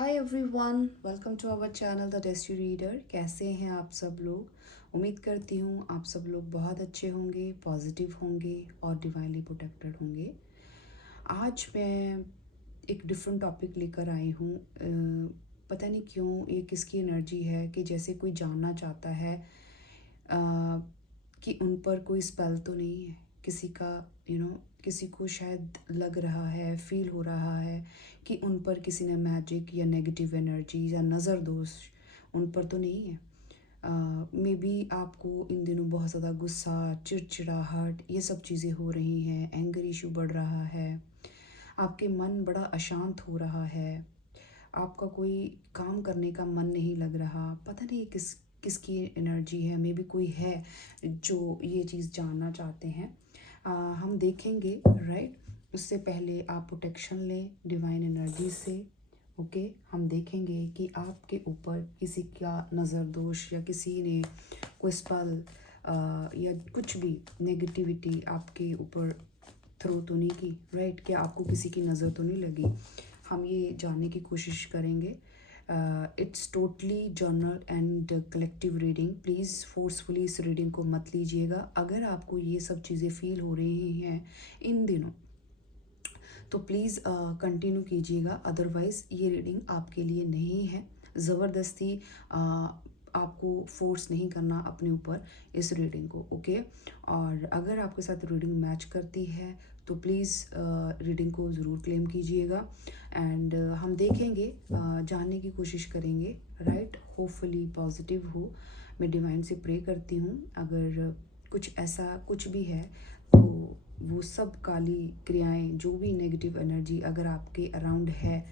Hi everyone, welcome to our channel the destiny reader. कैसे हैं आप सब लोग? उम्मीद करती हूँ आप सब लोग बहुत अच्छे होंगे, पॉजिटिव होंगे और डिवाइनली प्रोटेक्टेड होंगे। आज मैं एक डिफरेंट टॉपिक लेकर आई हूँ। पता नहीं क्यों ये किसकी एनर्जी है कि जैसे कोई जानना चाहता है कि उन पर कोई स्पेल तो नहीं है किसी का। किसी को शायद लग रहा है, फील हो रहा है कि उन पर किसी ने मैजिक या नेगेटिव एनर्जी या नज़र दोष उन पर तो नहीं है। मे बी आपको इन दिनों बहुत ज़्यादा गुस्सा, चिड़चिड़ाहट, ये सब चीज़ें हो रही हैं, एंगर इशू बढ़ रहा है, आपके मन बड़ा अशांत हो रहा है, आपका कोई काम करने का मन नहीं लग रहा। पता नहीं किसकी एनर्जी है। मे बी कोई है जो ये चीज़ जानना चाहते हैं। हम देखेंगे, राइट। उससे पहले आप प्रोटेक्शन लें डिवाइन एनर्जी से। ओके, हम देखेंगे कि आपके ऊपर किसी का नज़र दोष या किसी ने कोई स्पेल या कुछ भी नेगेटिविटी आपके ऊपर थ्रो तो नहीं की, राइट। क्या आपको किसी की नज़र तो नहीं लगी? हम ये जानने की कोशिश करेंगे। It's totally journal and collective reading. Please forcefully इस रीडिंग को मत लीजिएगा। अगर आपको ये सब चीज़ें फील हो रही हैं इन दिनों तो प्लीज़ कंटिन्यू कीजिएगा, अदरवाइज़ ये रीडिंग आपके लिए नहीं है। ज़बरदस्ती आपको फोर्स नहीं करना अपने ऊपर इस रीडिंग को, ओके। और अगर आपके साथ रीडिंग मैच करती है तो प्लीज़ रीडिंग को ज़रूर क्लेम कीजिएगा। एंड हम देखेंगे, जानने की कोशिश करेंगे, राइट। होपफुली पॉजिटिव हो। मैं डिवाइन से प्रे करती हूँ अगर कुछ ऐसा कुछ भी है तो वो सब काली क्रियाएं, जो भी नेगेटिव एनर्जी अगर आपके अराउंड है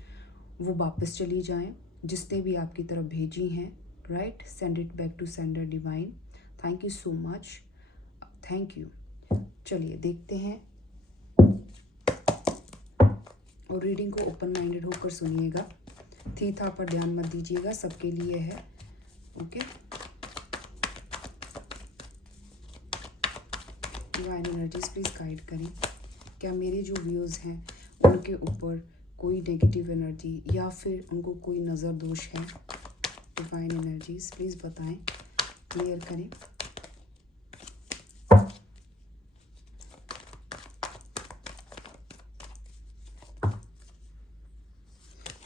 वो वापस चली जाएं, जिसने भी आपकी तरफ भेजी हैं, right. Send it back to sender divine. Thank you so much, thank you. चलिए देखते हैं और रीडिंग को ओपन माइंडेड होकर सुनिएगा। थी था पर ध्यान मत दीजिएगा, सबके लिए है, okay. Divine energies please guide करें। क्या मेरे जो व्यूज़ हैं उनके ऊपर कोई नेगेटिव एनर्जी या फिर उनको कोई नज़र दोष है? डिवाइन एनर्जीज प्लीज़ बताएं, क्लियर करें।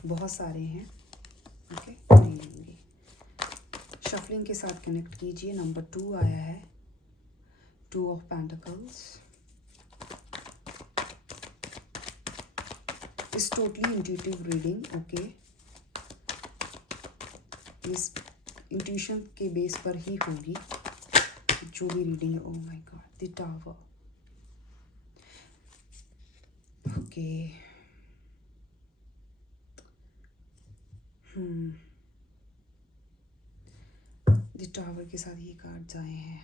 बहुत सारे हैं, ओके, नहीं लूँगी। शफलिंग के साथ कनेक्ट कीजिए। नंबर 2 आया है, 2 ऑफ पेंटिकल्स। इस टोटली इंट्यूटिव रीडिंग, ओके। इस इंट्यूशन के बेस पर ही होगी जो भी रीडिंग है। Oh my God, the tower, okay. The tower के साथ ये कार्ड्स आए हैं।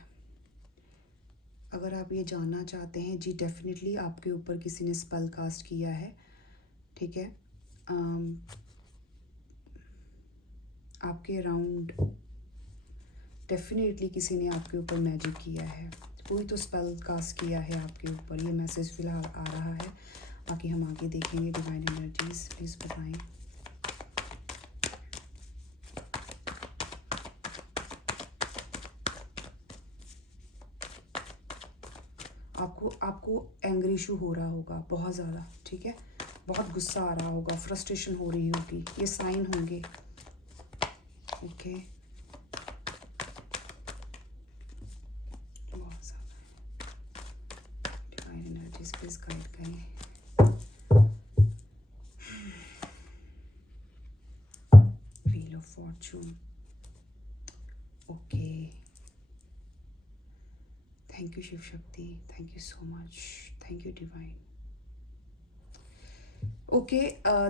अगर आप ये जानना चाहते हैं, जी डेफिनेटली आपके ऊपर किसी ने स्पेल कास्ट किया है, ठीक है। आपके अराउंड डेफिनेटली किसी ने आपके ऊपर मैजिक किया है, कोई तो स्पेल कास्ट किया है आपके ऊपर। ये मैसेज फिलहाल आ रहा है, बाकी हम आगे देखेंगे। डिवाइन एनर्जीज प्लीज़ बताएं। आपको एंग्री इशू हो रहा होगा बहुत ज़्यादा, ठीक है। बहुत गुस्सा आ रहा होगा, फ्रस्ट्रेशन हो रही होगी, ये साइन होंगे, ओके। बहुत ज़्यादा। डिवाइन एनर्जीज प्लीज़ गाइड करें। Wheel of fortune, okay. Thank you Shiv Shakti, thank you so much, thank you divine. Okay,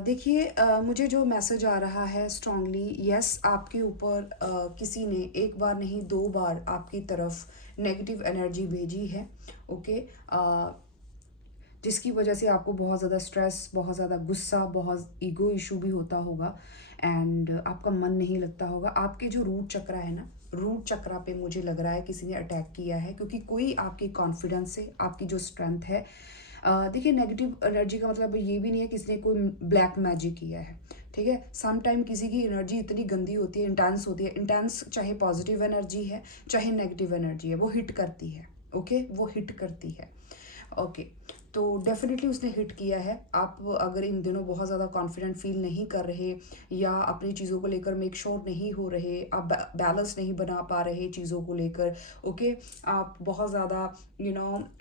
देखिए, मुझे जो मैसेज आ रहा है स्ट्रांगली, यस, आपके ऊपर किसी ने एक बार नहीं 2 बार आपकी तरफ नेगेटिव एनर्जी भेजी है, ओके। जिसकी वजह से आपको बहुत ज़्यादा स्ट्रेस, बहुत ज़्यादा गुस्सा, बहुत ईगो इशू भी होता होगा एंड आपका मन नहीं लगता होगा। आपके जो रूट चक्रा है ना, रूट चक्रा पे मुझे लग रहा है किसी ने अटैक किया है, क्योंकि कोई आपकी कॉन्फिडेंस से, आपकी जो स्ट्रेंथ है, देखिए नेगेटिव एनर्जी का मतलब ये भी नहीं है किसी ने कोई ब्लैक मैजिक किया है, ठीक है। सम टाइम किसी की एनर्जी इतनी गंदी होती है, इंटेंस होती है। इंटेंस चाहे पॉजिटिव एनर्जी है चाहे नेगेटिव एनर्जी है, वो हिट करती है। ओके, वो हिट करती है। ओके, तो डेफिनेटली उसने हिट किया है। आप अगर इन दिनों बहुत ज़्यादा कॉन्फिडेंट फील नहीं कर रहे या अपनी चीज़ों को लेकर मेक श्योर नहीं हो रहे, आप बैलेंस नहीं बना पा रहे चीज़ों को लेकर, ओके, आप बहुत ज़्यादा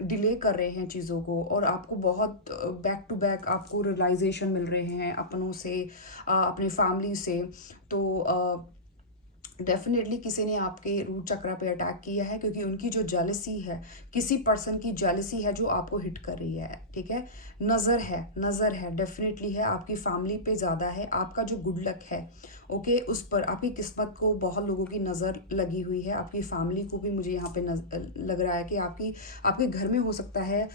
डिले कर रहे हैं चीज़ों को, और आपको बहुत बैक टू बैक आपको रियलाइजेशन मिल रहे हैं अपनों से, अपने फैमिली से, तो डेफिनेटली किसी ने आपके रूट चक्रा पे अटैक किया है, क्योंकि उनकी जो जेलसी है, किसी पर्सन की जेलसी है जो आपको हिट कर रही है। ठीक है, नज़र है डेफिनेटली है, आपकी फैमिली पे ज़्यादा है, आपका जो गुड लक है, ओके, उस पर आपकी किस्मत को बहुत लोगों की नज़र लगी हुई है। आपकी फैमिली को भी मुझे यहाँ पे लग रहा है कि आपके घर में हो सकता है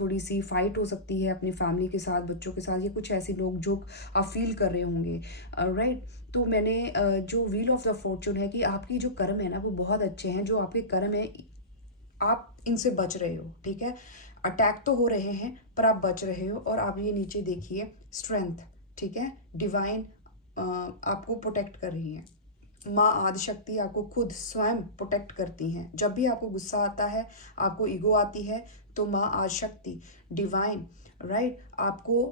थोड़ी सी फाइट हो सकती है अपनी फैमिली के साथ, बच्चों के साथ, ये कुछ ऐसे लोग जो आप फील कर रहे होंगे, राइट। तो मैंने जो व्हील ऑफ द फॉर्चून है कि आपकी जो कर्म है ना वो बहुत अच्छे हैं, जो आपके कर्म है आप इनसे बच रहे हो। ठीक है, अटैक तो हो रहे हैं पर आप बच रहे हो। और आप ये नीचे देखिए, स्ट्रेंथ, ठीक है, डिवाइन आपको प्रोटेक्ट कर रही है। माँ आदिशक्ति आपको खुद स्वयं प्रोटेक्ट करती हैं। जब भी आपको गुस्सा आता है, आपको ईगो आती है, तो माँ आदिशक्ति डिवाइन, राइट, आपको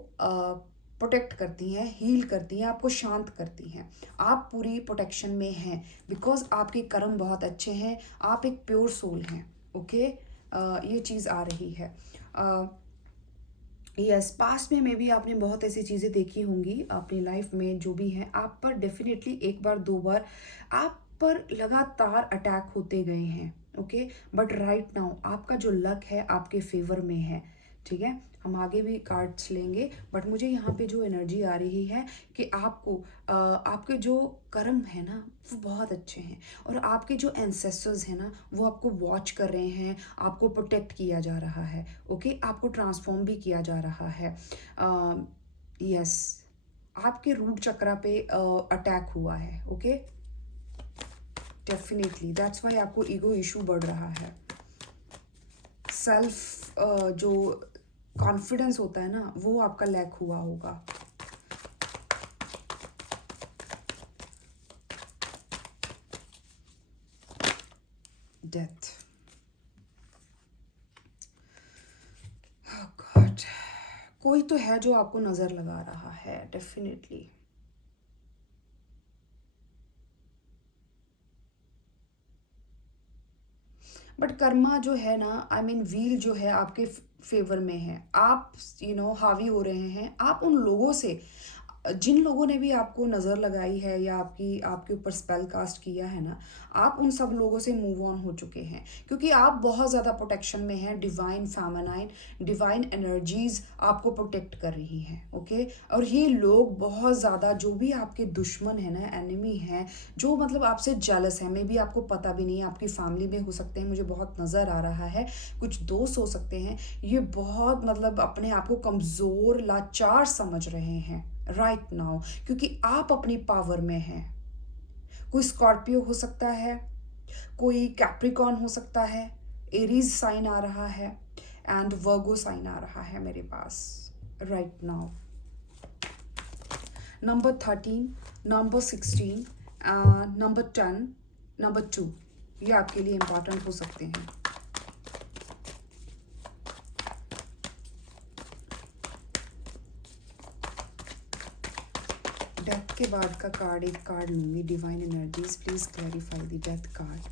प्रोटेक्ट करती हैं, हील करती हैं, आपको शांत करती हैं। आप पूरी प्रोटेक्शन में हैं बिकॉज आपके कर्म बहुत अच्छे हैं, आप एक प्योर सोल हैं। ओके, ये चीज़ आ रही है। यस, पास्ट में भी आपने बहुत ऐसी चीज़ें देखी होंगी अपनी लाइफ में, जो भी हैं आप पर डेफिनेटली एक बार दो बार आप पर लगातार अटैक होते गए हैं। ओके, बट राइट नाउ आपका जो लक है आपके फेवर में है। ठीक है, हम आगे भी कार्ड्स लेंगे, बट मुझे यहाँ पे जो एनर्जी आ रही है कि आपके जो कर्म है ना वो बहुत अच्छे हैं, और आपके जो एंसेस्टर्स हैं ना वो आपको वॉच कर रहे हैं, आपको प्रोटेक्ट किया जा रहा है। ओके, आपको ट्रांसफॉर्म भी किया जा रहा है। यस, आपके रूट चक्रा पे अटैक हुआ है। ओके, डेफिनेटली दैट्स वाई आपको ईगो इशू बढ़ रहा है। सेल्फ जो कॉन्फिडेंस होता है ना वो आपका लैक हुआ होगा। डेथ, गॉड, कोई तो है जो आपको नजर लगा रहा है डेफिनेटली। बट कर्मा जो है ना, आई मीन व्हील जो है आपके फेवर में है। आप हावी हो रहे हैं आप उन लोगों से, जिन लोगों ने भी आपको नज़र लगाई है या आपके ऊपर स्पेल कास्ट किया है ना, आप उन सब लोगों से मूव ऑन हो चुके हैं, क्योंकि आप बहुत ज़्यादा प्रोटेक्शन में हैं। डिवाइन फेमिनाइन, डिवाइन एनर्जीज आपको प्रोटेक्ट कर रही हैं। ओके, और ये लोग बहुत ज़्यादा, जो भी आपके दुश्मन है ना, एनिमी हैं, जो मतलब आपसे जेलस है, मे बी आपको पता भी नहीं है, आपकी फैमिली में हो सकते हैं, मुझे बहुत नज़र आ रहा है, कुछ दोस्त हो सकते हैं, ये बहुत मतलब अपने आप को कमज़ोर लाचार समझ रहे हैं राइट नाउ, क्योंकि आप अपनी पावर में हैं। कोई स्कॉर्पियो हो सकता है, कोई कैप्रिकॉन हो सकता है, एरीज साइन आ रहा है, एंड वर्गो साइन आ रहा है मेरे पास right now. Number 13, number 16, number 10, number 2, ये आपके लिए इंपॉर्टेंट हो सकते हैं। डेथ के बाद का कार्ड, एक कार्ड लूंगी। Divine energies please clarify the death card.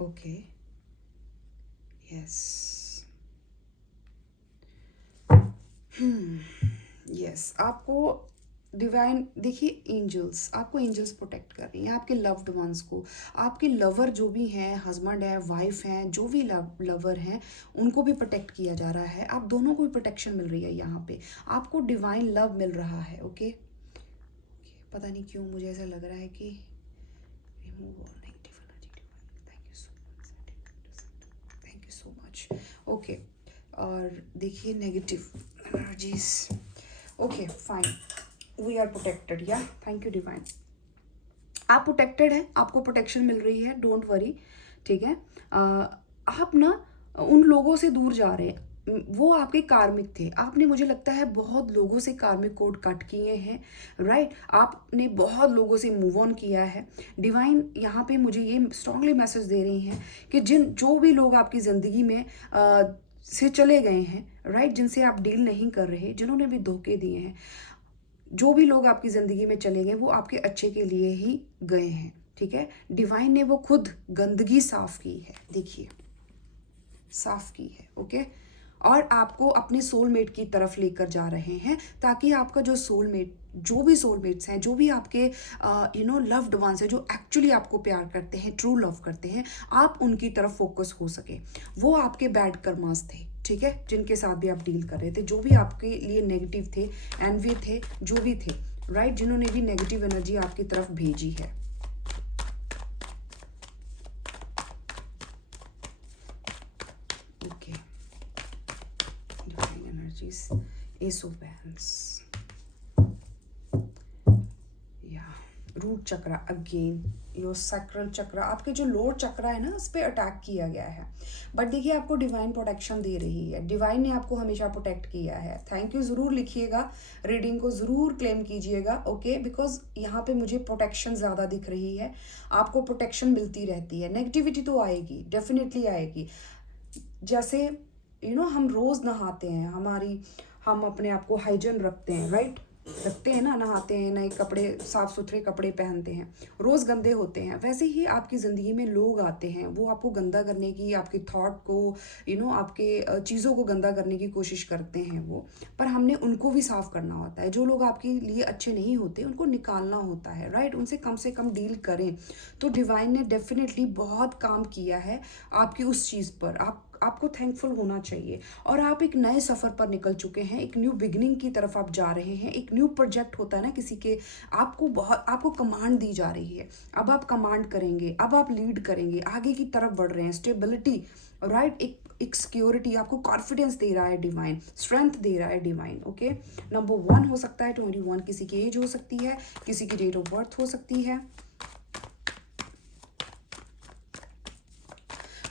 Okay, yes, yes, आपको डिवाइन, देखिए एंजल्स, आपको एंजल्स प्रोटेक्ट कर रही हैं, आपके लव्ड वंस को, आपके लवर जो भी हैं, हस्बैंड है, वाइफ हैं, जो भी लवर हैं, उनको भी प्रोटेक्ट किया जा रहा है। आप दोनों को भी प्रोटेक्शन मिल रही है यहाँ पे, आपको डिवाइन लव मिल रहा है। ओके, पता नहीं क्यों मुझे ऐसा लग रहा है कि remove all negative energy, thank you so much, thank you so much. Okay, और देखिए negative energies, okay fine, we are protected, या थैंक यू डिवाइन। आप प्रोटेक्टेड हैं, आपको प्रोटेक्शन मिल रही है, डोंट वरी, ठीक है। आप ना उन लोगों से दूर जा रहे हैं, वो आपके कार्मिक थे, आपने मुझे लगता है बहुत लोगों से कार्मिक कोड कट किए हैं, राइट। आपने बहुत लोगों से मूव ऑन किया है। डिवाइन यहाँ पे मुझे ये स्ट्रांगली मैसेज दे रही हैं कि जो भी लोग आपकी ज़िंदगी में से चले गए हैं, राइट, जिनसे आप डील नहीं कर रहे, जिन्होंने भी धोखे दिए हैं, जो भी लोग आपकी ज़िंदगी में चले गए वो आपके अच्छे के लिए ही गए हैं, ठीक है। डिवाइन ने वो खुद गंदगी साफ की है, देखिए साफ की है, ओके। और आपको अपने सोलमेट की तरफ लेकर जा रहे हैं, ताकि आपका जो सोलमेट, जो भी सोलमेट्स हैं, जो भी आपके लव्ड वंस हैं, जो एक्चुअली आपको प्यार करते हैं, ट्रू लव करते हैं, आप उनकी तरफ फोकस हो सके। वो आपके बैड कर्मास थे, ठीक है, जिनके साथ भी आप डील कर रहे थे, जो भी आपके लिए नेगेटिव थे, एनवी थे, जो भी थे, राइट, जिन्होंने भी नेगेटिव एनर्जी आपकी तरफ भेजी है। Okay, divine energies, ace of wands, root chakra again, your sacral chakra, आपके जो लोअर चक्रा है ना, उस पर अटैक किया गया है। बट देखिए आपको डिवाइन प्रोटेक्शन दे रही है, डिवाइन ने आपको हमेशा प्रोटेक्ट किया है। थैंक यू ज़रूर लिखिएगा, रीडिंग को ज़रूर क्लेम कीजिएगा, ओके, बिकॉज यहाँ पे मुझे प्रोटेक्शन ज़्यादा दिख रही है, आपको प्रोटेक्शन मिलती रहती है। नेगेटिविटी तो आएगी, डेफिनेटली आएगी। जैसे हम रोज़ नहाते हैं, हम अपने आप को हाइजीन रखते हैं, राइट, रखते हैं ना, नहाते हैं, नए कपड़े, साफ सुथरे कपड़े पहनते हैं, रोज़ गंदे होते हैं। वैसे ही आपकी ज़िंदगी में लोग आते हैं, वो आपको गंदा करने की, आपके थॉट को आपके चीज़ों को गंदा करने की कोशिश करते हैं वो, पर हमने उनको भी साफ़ करना होता है। जो लोग आपके लिए अच्छे नहीं होते उनको निकालना होता है, राइट, उनसे कम डील करें। तो डिवाइन ने डेफिनेटली बहुत काम किया है आपकी उस चीज़ पर, आपको थैंकफुल होना चाहिए। और आप एक नए सफ़र पर निकल चुके हैं, एक न्यू बिगिनिंग की तरफ आप जा रहे हैं। एक न्यू प्रोजेक्ट होता है ना किसी के, आपको कमांड दी जा रही है, अब आप कमांड करेंगे, अब आप लीड करेंगे, आगे की तरफ बढ़ रहे हैं, स्टेबिलिटी, राइट, एक सिक्योरिटी, आपको कॉन्फिडेंस दे रहा है डिवाइन, स्ट्रेंथ दे रहा है डिवाइन, ओके। नंबर 1 हो सकता है 21, किसी की एज हो सकती है, किसी की डेट ऑफ बर्थ हो सकती है।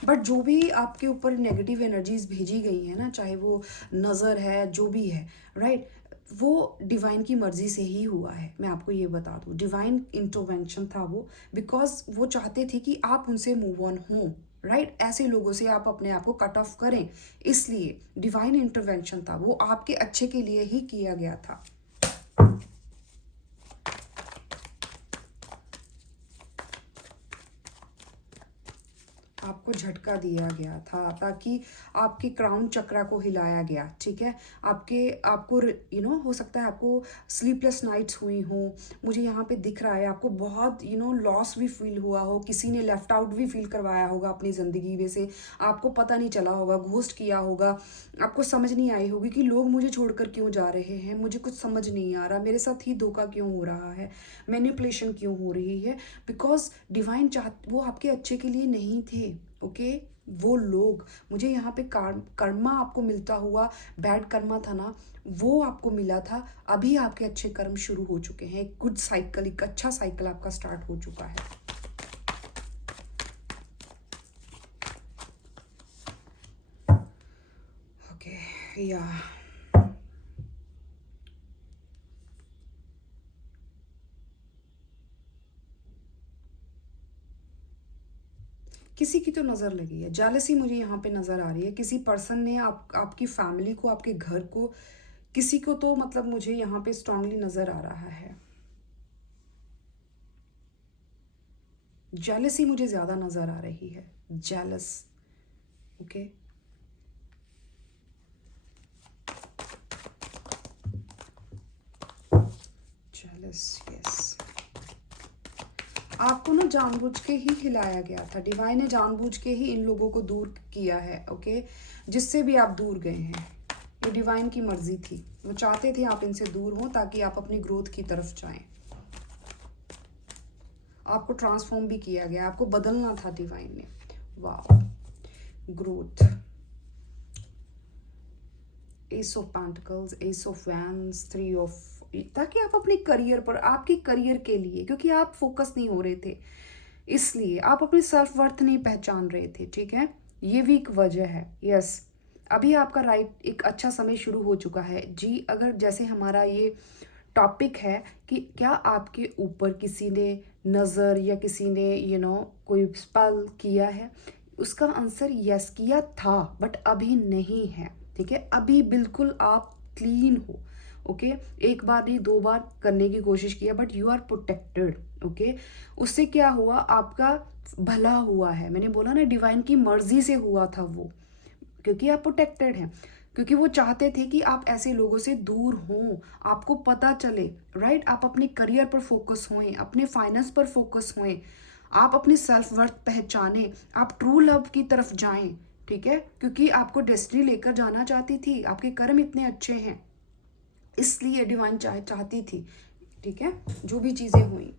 बट जो भी आपके ऊपर नेगेटिव एनर्जीज भेजी गई है ना, चाहे वो नज़र है, जो भी है, राइट, वो डिवाइन की मर्जी से ही हुआ है। मैं आपको ये बता दूँ, डिवाइन इंटरवेंशन था वो, बिकॉज वो चाहते थे कि आप उनसे मूव ऑन हों, राइट, ऐसे लोगों से आप अपने आप को कट ऑफ करें, इसलिए डिवाइन इंटरवेंशन था वो, आपके अच्छे के लिए ही किया गया था। आपको झटका दिया गया था ताकि आपके क्राउन चक्रा को हिलाया गया, ठीक है। आपको हो सकता है आपको स्लीपलेस नाइट्स हुई हो, मुझे यहाँ पे दिख रहा है, आपको बहुत लॉस भी फील हुआ हो, किसी ने लेफ्ट आउट भी फील करवाया होगा अपनी ज़िंदगी में से, आपको पता नहीं चला होगा, घोस्ट किया होगा, आपको समझ नहीं आई होगी कि लोग मुझे छोड़कर क्यों जा रहे हैं, मुझे कुछ समझ नहीं आ रहा, मेरे साथ ही धोखा क्यों हो रहा है, मैनिपुलेशन क्यों हो रही है, बिकॉज डिवाइन वो आपके अच्छे के लिए नहीं थे, ओके। वो लोग, मुझे यहाँ पे कर्मा आपको मिलता हुआ, बैड कर्मा था ना, वो आपको मिला था, अभी आपके अच्छे कर्म शुरू हो चुके हैं, एक गुड साइकिल, एक अच्छा साइकिल आपका स्टार्ट हो चुका है। ओके, या किसी की तो नज़र लगी है, जेलसी मुझे यहाँ पे नज़र आ रही है, किसी पर्सन ने आपकी फैमिली को, आपके घर को, किसी को तो मतलब मुझे यहाँ पे स्ट्रांगली नज़र आ रहा है। जेलसी मुझे ज़्यादा नज़र आ रही है, जेलस, ओके। जेलस, यस, आपको ना जानबूझ के ही हिलाया गया था, डिवाइन ने जानबूझ के ही इन लोगों को दूर किया है, ओके। जिससे भी आप दूर गए हैं, ये डिवाइन की मर्जी थी, वो चाहते थे आप इनसे दूर हों ताकि आप अपनी ग्रोथ की तरफ जाएं। आपको ट्रांसफॉर्म भी किया गया, आपको बदलना था डिवाइन ने, वाह, growth, S of pentacles, S of wands, 3 of ताकि आप अपने करियर पर, आपके करियर के लिए, क्योंकि आप फोकस नहीं हो रहे थे, इसलिए आप अपनी सेल्फ वर्थ नहीं पहचान रहे थे, ठीक है। ये भी एक वजह है। यस, अभी आपका राइट एक अच्छा समय शुरू हो चुका है जी। अगर जैसे हमारा ये टॉपिक है कि क्या आपके ऊपर किसी ने नज़र या किसी ने कोई स्पेल किया है, उसका आंसर यस किया था, बट अभी नहीं है, ठीक है। अभी बिल्कुल आप क्लीन हो, ओके। एक बार नहीं, 2 बार करने की कोशिश किया, but you are protected, okay. उससे क्या हुआ, आपका भला हुआ है। मैंने बोला ना, डिवाइन की मर्जी से हुआ था वो, क्योंकि आप प्रोटेक्टेड हैं, क्योंकि वो चाहते थे कि आप ऐसे लोगों से दूर हों, आपको पता चले, राइट। आप अपने करियर पर फोकस होएं, अपने फाइनेंस पर फोकस होएं, आप अपनी सेल्फ वर्थ पहचानें, आप ट्रू लव की तरफ जाएं, ठीक है। क्योंकि आपको डेस्टिनी लेकर जाना चाहती थी, आपके कर्म इतने अच्छे हैं, इसलिए डिवाइन चाहती थी, ठीक है, जो भी चीज़ें हुई।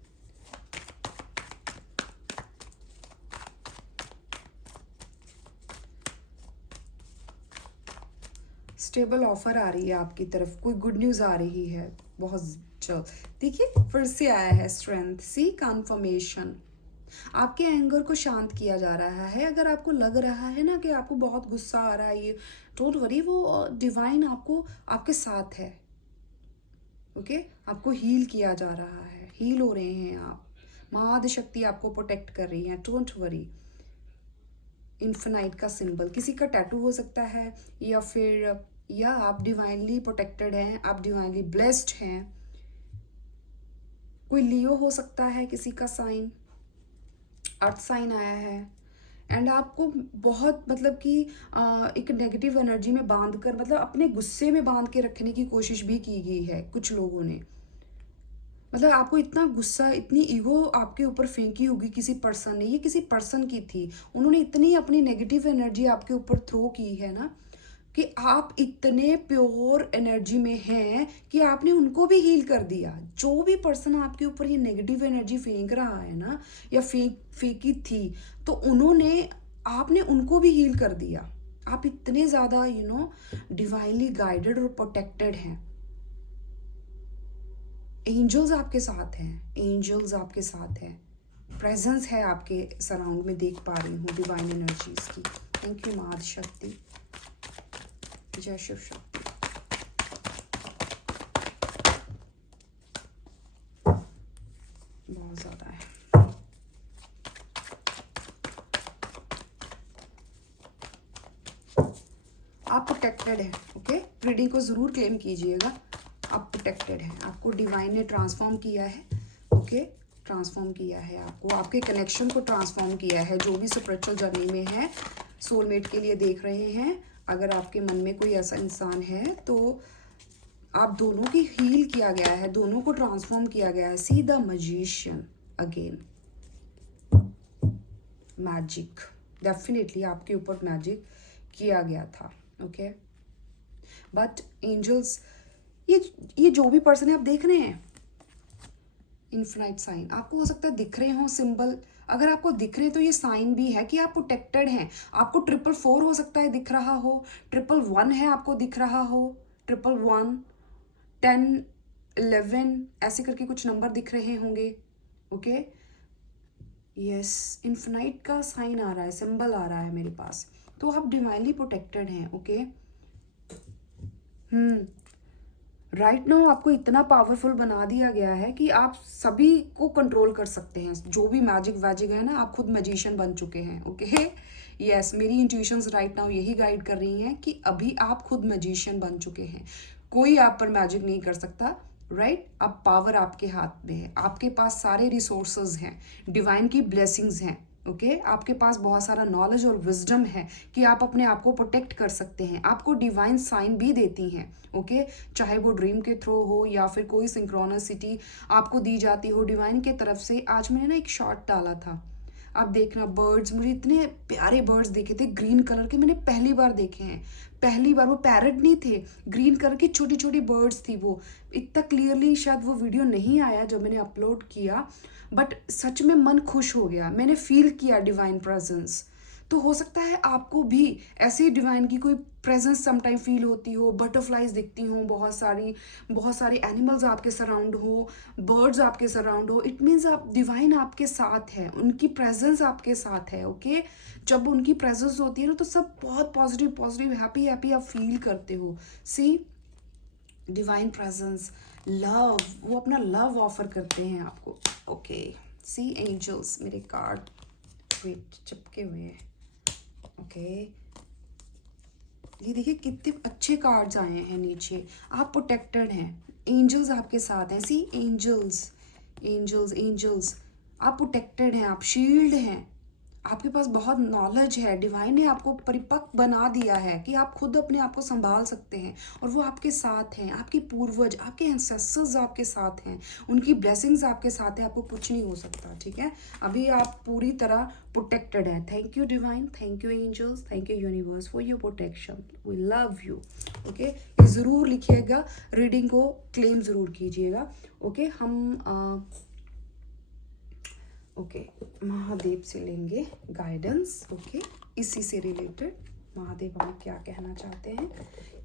स्टेबल ऑफर आ रही है आपकी तरफ, कोई गुड न्यूज़ आ रही है बहुत जल्द। देखिए फिर से आया है स्ट्रेंथ, सी कन्फर्मेशन। आपके एंगर को शांत किया जा रहा है। अगर आपको लग रहा है ना कि आपको बहुत गुस्सा आ रहा है, ये डोंट वरी, वो डिवाइन आपको, आपके साथ है, ओके। आपको हील किया जा रहा है, हील हो रहे हैं आप, महाआदि शक्ति आपको प्रोटेक्ट कर रही है, डोंट वरी। इन्फिनाइट का सिंबल, किसी का टैटू हो सकता है, या फिर या आप डिवाइनली प्रोटेक्टेड हैं, आप डिवाइनली ब्लेस्ड हैं। कोई लियो हो सकता है, किसी का साइन, अर्थ साइन आया है, एंड आपको बहुत मतलब कि एक नेगेटिव एनर्जी में बांध कर, मतलब अपने गुस्से में बांध के रखने की कोशिश भी की गई है कुछ लोगों ने। मतलब आपको इतना गुस्सा, इतनी ईगो आपके ऊपर फेंकी होगी किसी पर्सन ने, ये किसी पर्सन की थी, उन्होंने इतनी अपनी नेगेटिव एनर्जी आपके ऊपर थ्रो की है ना, कि आप इतने प्योर एनर्जी में हैं कि आपने उनको भी हील कर दिया। जो भी पर्सन आपके ऊपर ये नेगेटिव एनर्जी फेंक रहा है ना, या फेंकी थी, तो उन्होंने, आपने उनको भी हील कर दिया। आप इतने ज़्यादा डिवाइनली गाइडेड और प्रोटेक्टेड हैं। एंजल्स आपके साथ हैं, एंजल्स आपके साथ हैं, प्रेजेंस है आपके सराउंड में, देख पा रही हूँ डिवाइन एनर्जीज की। थैंक यू माँ शक्ति, जय शिव शक्ति। बहुत ज़्यादा है। आप प्रोटेक्टेड हैं, ओके। रीडिंग को ज़रूर क्लेम कीजिएगा, आप प्रोटेक्टेड हैं, आपको डिवाइन ने ट्रांसफॉर्म किया है, ओके। ट्रांसफॉर्म किया है आपको, आपके कनेक्शन को ट्रांसफॉर्म किया है। जो भी स्पिरिचुअल जर्नी में है, सोलमेट के लिए देख रहे हैं, अगर आपके मन में कोई ऐसा इंसान है, तो आप दोनों की हील किया गया है, दोनों को ट्रांसफॉर्म किया गया है। See the magician again, magic, definitely आपके ऊपर मैजिक किया गया था, ओके। बट एंजल्स, ये जो भी पर्सन है आप देख रहे हैं, इन्फिनाइट साइन आपको हो सकता है दिख रहे हो, सिंबल अगर आपको दिख रहे तो ये साइन भी है कि आप प्रोटेक्टेड हैं। आपको 444 हो सकता है दिख रहा हो, 111 है आपको दिख रहा हो, 111, 10, 11 ऐसे करके कुछ नंबर दिख रहे होंगे, ओके। यस, इन्फिनाइट का साइन आ रहा है, सिंबल आ रहा है मेरे पास, तो आप डिवाइनली प्रोटेक्टेड हैं, ओके। राइट नाउ आपको इतना पावरफुल बना दिया गया है कि आप सभी को कंट्रोल कर सकते हैं। जो भी मैजिक वैजिक है ना, आप खुद मैजिशियन बन चुके हैं, ओके। यस, मेरी इंट्यूशंस राइट नाउ यही गाइड कर रही हैं कि अभी आप खुद मैजिशियन बन चुके हैं। कोई आप पर मैजिक नहीं कर सकता, राइट। अब पावर आपके हाथ में है, आपके पास सारे रिसोर्सेज हैं, डिवाइन की ब्लेसिंग्स हैं, ओके। आपके पास बहुत सारा नॉलेज और विजडम है कि आप अपने आप को प्रोटेक्ट कर सकते हैं। आपको डिवाइन साइन भी देती हैं, ओके। चाहे वो ड्रीम के थ्रू हो या फिर कोई सिंक्रोनिसिटी आपको दी जाती हो डिवाइन के तरफ से। आज मैंने ना एक शॉर्ट डाला था, आप देखना, बर्ड्स, मुझे इतने प्यारे बर्ड्स देखे थे ग्रीन कलर के, मैंने पहली बार देखे हैं, पहली बार। वो पैरट नहीं थे, ग्रीन कलर की छोटी छोटी बर्ड्स थी। वो इतना क्लियरली शायद वो वीडियो नहीं आया जब मैंने अपलोड किया, बट सच में मन खुश हो गया, मैंने फील किया डिवाइन प्रेजेंस। तो हो सकता है आपको भी ऐसे डिवाइन की कोई प्रेजेंस समटाइम फील होती हो, बटरफ्लाइज दिखती हो, बहुत सारी एनिमल्स आपके सराउंड हो, बर्ड्स आपके सराउंड हो। इट मीन्स आप डिवाइन आपके साथ है, उनकी प्रेजेंस आपके साथ है। ओके, जब उनकी प्रेजेंस होती है ना तो सब बहुत पॉजिटिव पॉजिटिव हैप्पी हैप्पी आप फील करते हो। सी, डिवाइन प्रेजेंस, लव, वो अपना लव ऑफर करते हैं आपको। ओके, सी एंजल्स, मेरे कार्ड वेट चिपके हुए हैं। ओके, ये देखिए कितने अच्छे कार्ड्स आए हैं नीचे। आप प्रोटेक्टेड हैं, एंजल्स आपके साथ हैं। सी एंजल्स, एंजल्स, एंजल्स, आप प्रोटेक्टेड हैं, आप शील्ड हैं, आपके पास बहुत नॉलेज है। डिवाइन ने आपको परिपक्व बना दिया है कि आप खुद अपने आप को संभाल सकते हैं, और वो आपके साथ हैं। आपके पूर्वज, आपके एंसेस्टर्स आपके साथ हैं, उनकी ब्लेसिंग्स आपके साथ है, आपको कुछ नहीं हो सकता। ठीक है, अभी आप पूरी तरह प्रोटेक्टेड हैं। Thank you divine, thank you angels, thank you universe for your protection, we love you. Okay, ये ज़रूर लिखिएगा, रीडिंग को क्लेम ज़रूर कीजिएगा। ओके, हम ओके, महादेव से लेंगे गाइडेंस। ओके, इसी से रिलेटेड महादेव हमें क्या कहना चाहते हैं,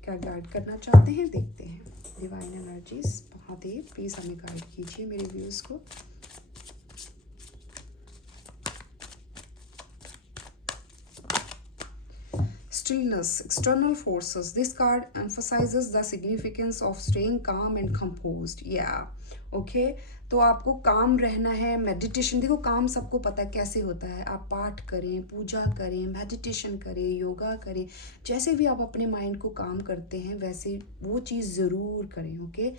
क्या गाइड करना चाहते हैं, देखते हैं। डिवाइन एनर्जीज, महादेव प्लीज़ हमें गाइड कीजिए मेरे व्यूज़ को। Stillness, external forces. This card emphasizes the significance of staying calm and composed. Yeah, okay. तो आपको काम रहना है, मेडिटेशन, देखो काम सबको पता है कैसे होता है। आप पाठ करें, पूजा करें, मेडिटेशन करें, योगा करें, जैसे भी आप अपने माइंड को काम करते हैं वैसे वो चीज़ ज़रूर करें। ओके,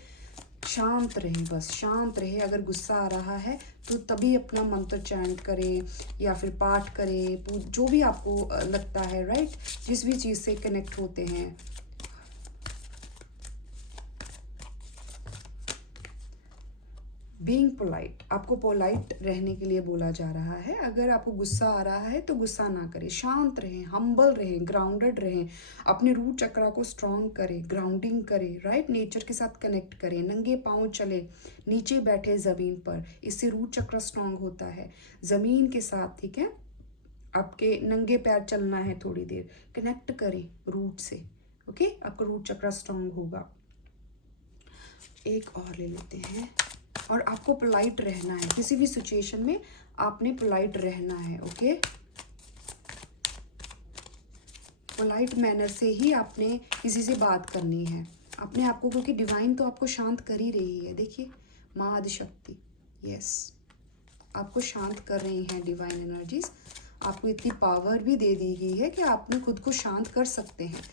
शांत रहे, बस शांत रहे। अगर गुस्सा आ रहा है तो तभी अपना मंत्र चैंट करें या फिर पाठ करें, जो भी आपको लगता है, राइट, जिस भी चीज़ से कनेक्ट होते हैं। बीइंग पोलाइट, आपको पोलाइट रहने के लिए बोला जा रहा है। अगर आपको गुस्सा आ रहा है तो गुस्सा ना करें, शांत रहें, हम्बल रहें, ग्राउंडेड रहें, अपने रूट चक्रा को स्ट्रॉन्ग करें, ग्राउंडिंग करें, राइट, नेचर के साथ कनेक्ट करें, नंगे पाँव चले, नीचे बैठे ज़मीन पर, इससे रूट चक्रा स्ट्रॉन्ग होता है ज़मीन के साथ। ठीक है, आपके नंगे पैर चलना है, थोड़ी देर कनेक्ट करें रूट से। ओके, आपका रूट चक्रा स्ट्रॉन्ग होगा। एक और ले लेते हैं। और आपको पोलाइट रहना है, किसी भी सिचुएशन में आपने पोलाइट रहना है। ओके, पोलाइट मैनर से ही आपने किसी से बात करनी है अपने आप को, क्योंकि डिवाइन तो आपको शांत कर ही रही है। देखिए, माँ आदिशक्ति, यस, आपको शांत कर रही हैं डिवाइन एनर्जीज। आपको इतनी पावर भी दे दी गई है कि आपने खुद को शांत कर सकते हैं।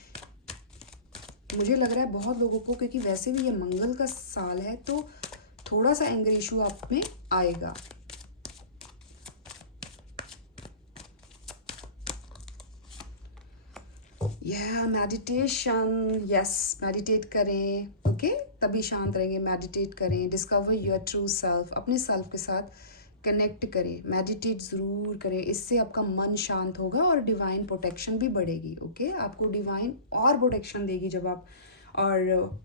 मुझे लग रहा है बहुत लोगों को, क्योंकि वैसे भी ये मंगल का साल है, तो थोड़ा सा एंगर इशू आप में आएगा। यह मेडिटेशन, यस, मेडिटेट करें। ओके, तभी शांत रहेंगे। मेडिटेट करें, डिस्कवर योर ट्रू सेल्फ, अपने सेल्फ के साथ कनेक्ट करें, मेडिटेट ज़रूर करें। इससे आपका मन शांत होगा और डिवाइन प्रोटेक्शन भी बढ़ेगी। ओके, आपको डिवाइन और प्रोटेक्शन देगी जब आप, और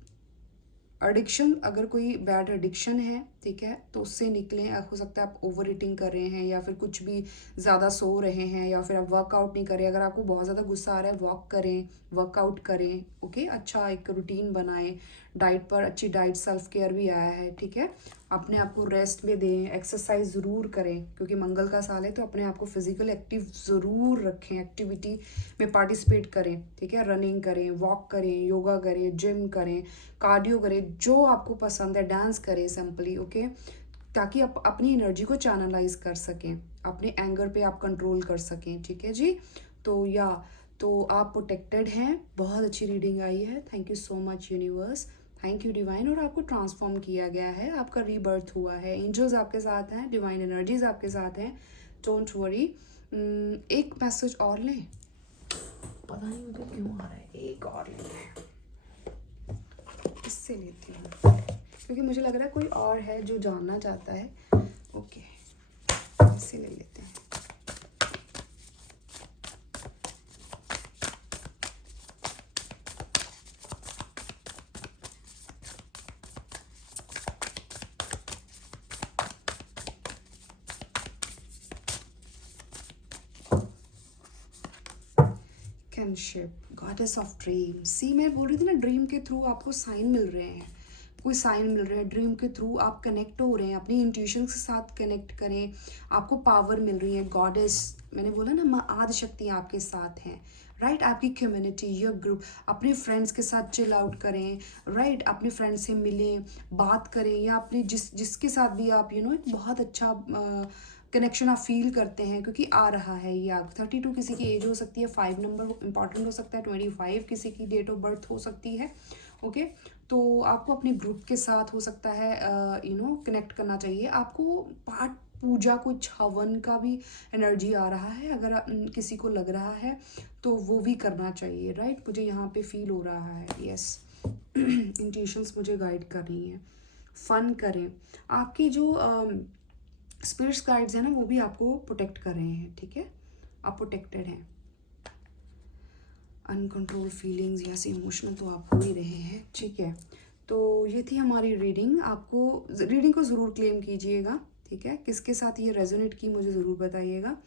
एडिक्शन, अगर कोई बैड एडिक्शन है, ठीक है, तो उससे निकलें। हो सकता है आप ओवर ईटिंग कर रहे हैं या फिर कुछ भी ज़्यादा सो रहे हैं या फिर आप वर्कआउट नहीं कर रहे। अगर आपको बहुत ज़्यादा गुस्सा आ रहा है, वॉक करें, वर्कआउट करें। ओके, अच्छा एक रूटीन बनाएं, डाइट पर अच्छी डाइट, सेल्फ केयर भी आया है। ठीक है, अपने आप को रेस्ट में दें, एक्सरसाइज ज़रूर करें, क्योंकि मंगल का साल है, तो अपने आप को फिजिकल एक्टिव ज़रूर रखें, एक्टिविटी में पार्टिसिपेट करें। ठीक है, रनिंग करें, वॉक करें, योगा करें, जिम करें, कार्डियो करें, जो आपको पसंद है, डांस करें सिंपली। ओके, ताकि आप अपनी एनर्जी को चैनलाइज कर सकें, अपने एंगर पे आप कंट्रोल कर सकें। ठीक है जी, तो आप प्रोटेक्टेड हैं। बहुत अच्छी रीडिंग आई है, thank you so much universe, thank you divine. और आपको ट्रांसफॉर्म किया गया है, आपका रीबर्थ हुआ है, एंजल्स आपके साथ हैं, डिवाइन एनर्जीज आपके साथ हैं, डोंट वरी। एक मैसेज और लें, पता नहीं मुझे क्यों आ रहा है, एक और लें, इससे लेती हूँ क्योंकि मुझे लग रहा है कोई और है जो जानना चाहता है। ओके, इससे ले लेते हैं। Kinship, goddess of dream. See मैं बोल रही थी ना, ड्रीम के थ्रू आपको साइन मिल रहे हैं, कोई साइन मिल रहा है ड्रीम के थ्रू, आप कनेक्ट हो रहे हैं, अपनी इंट्यूशन के साथ कनेक्ट करें, आपको पावर मिल रही है। गॉडेस, मैंने बोला ना, माँ आदि शक्तियाँ आपके साथ हैं, राइट। आपकी कम्युनिटी, योर ग्रुप, अपने फ्रेंड्स के साथ चिल आउट करें, राइट। अपने फ्रेंड से मिलें, बात करें, या अपने जिसके साथ भी आप एक बहुत अच्छा कनेक्शन आप फील करते हैं, क्योंकि आ रहा है ये। आप 32 किसी की एज हो सकती है, 5 नंबर इंपॉर्टेंट हो सकता है, 25 किसी की डेट ऑफ बर्थ हो सकती है। ओके, तो आपको अपने ग्रुप के साथ हो सकता है कनेक्ट करना चाहिए। आपको पाठ पूजा, कुछ हवन का भी एनर्जी आ रहा है, अगर किसी को लग रहा है तो वो भी करना चाहिए, राइट। मुझे यहाँ पे फील हो रहा है, यस। इंट्यूशंस मुझे गाइड कर रही हैं। फन करें, आपके जो स्पिरिट्स गाइड्स हैं ना, वो भी आपको प्रोटेक्ट कर रहे हैं, ठीक है। आप प्रोटेक्टेड हैं। अनकंट्रोल फीलिंग्स, यस, इमोशनल तो आप हो ही रहे हैं, ठीक है। तो ये थी हमारी रीडिंग। आपको रीडिंग को ज़रूर क्लेम कीजिएगा, ठीक है। किसके साथ ये रेजोनेट की मुझे ज़रूर बताइएगा।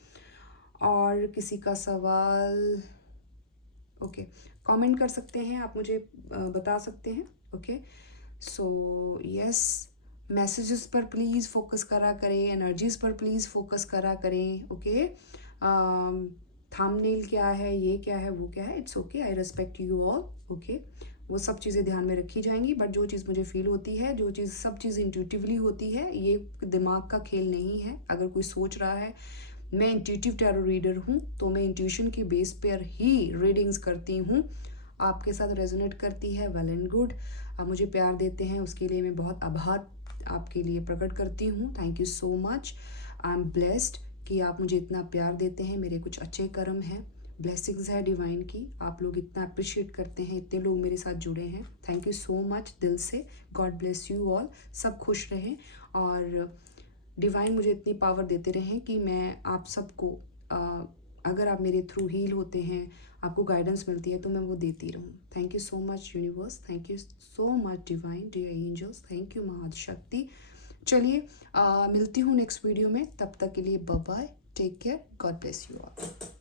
और किसी का सवाल, ओके, कमेंट कर सकते हैं आप, मुझे बता सकते हैं, ओके। सो यस, मैसेजेस पर प्लीज़ फोकस करा करें, एनर्जीज पर प्लीज़ फोकस करा करें, ओके। थंबनेल क्या है, ये क्या है, वो क्या है, it's okay, I respect you all, okay. वो सब चीज़ें ध्यान में रखी जाएंगी, बट जो चीज़ मुझे फील होती है, जो चीज़, सब चीज़ इंट्यूटिवली होती है, ये दिमाग का खेल नहीं है। अगर कोई सोच रहा है मैं इंट्यूटिव टैरो रीडर हूँ, तो मैं इंट्यूशन की बेस पर ही रीडिंग्स करती हूँ। आपके साथ रेजोनेट करती है, वेल एंड गुड। आप मुझे प्यार देते हैं, उसके लिए मैं बहुत आभार आपके लिए प्रकट करती हूँ। Thank you so much. I am blessed कि आप मुझे इतना प्यार देते हैं। मेरे कुछ अच्छे कर्म हैं, ब्लेसिंग्स है डिवाइन की। आप लोग इतना अप्रिशिएट करते हैं, इतने लोग मेरे साथ जुड़े हैं, थैंक यू सो मच दिल से। God bless you all. सब खुश रहें और डिवाइन मुझे इतनी पावर देते रहें कि मैं आप सबको, अगर आप मेरे थ्रू हील होते हैं, आपको गाइडेंस मिलती है, तो मैं वो देती रहूँ। Thank you so much universe, thank you so much divine, dear angels, thank you महाशक्ति। चलिए मिलती हूँ नेक्स्ट वीडियो में, तब तक के लिए bye bye, take care, God bless you all.